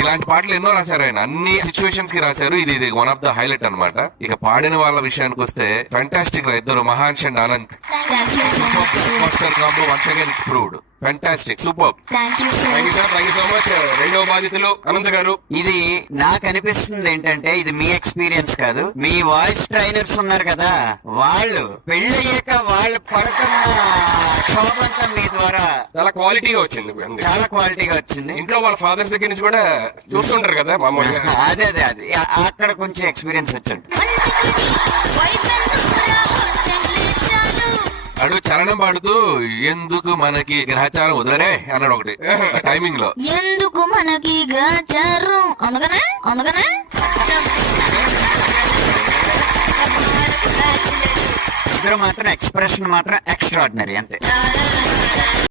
ఇలాంటి పాటలు ఎన్నో రాశారు ఆయన, అన్ని సిచ్యువేషన్స్ కి రాశారు. ఇది వన్ ఆఫ్ ద హైలైట్ అన్నమాట. ఇక పాడిన వాళ్ళ విషయానికి వస్తే ఫ్యాంటాస్టిక్ రా ఇద్దరు, Mahansh and Anant. Master combo once again proved. Fantastic, super. Thank you so much. రెండో బాధితులు అనంత్ గారు. ఇది నాకు అనిపిస్తుంది ఏంటంటే, ఇది మీ ఎక్స్పీరియన్స్ కాదు, మీ వాయిస్ ట్రైనర్స్ ఉన్నారు కదా, వాళ్ళు పెళ్ళయ్యాక వాళ్ళు పడుతున్న క్షోభంతా మీ ద్వారా చాలా క్వాలిటీగా వచ్చింది, చాలా క్వాలిటీగా వచ్చింది. ఇంట్లో వాళ్ళ ఫాదర్స్ దగ్గర నుంచి కూడా చూస్తుంటారు కదా మామూలుగా. అదే అక్కడ కొంచెం ఎక్స్పీరియన్స్ వచ్చింది. అడు చరణం పాడుతూ ఎందుకు మనకి గ్రహచారం వదలనే అన్నాడు ఒకటి టైమింగ్ లో. ఎందుకు మనకి గ్రహచారం అందుకనే ఇద్దరు మాత్రం ఎక్స్ప్రెషన్ మాత్రం ఎక్స్ట్రాడినరీ అంతే.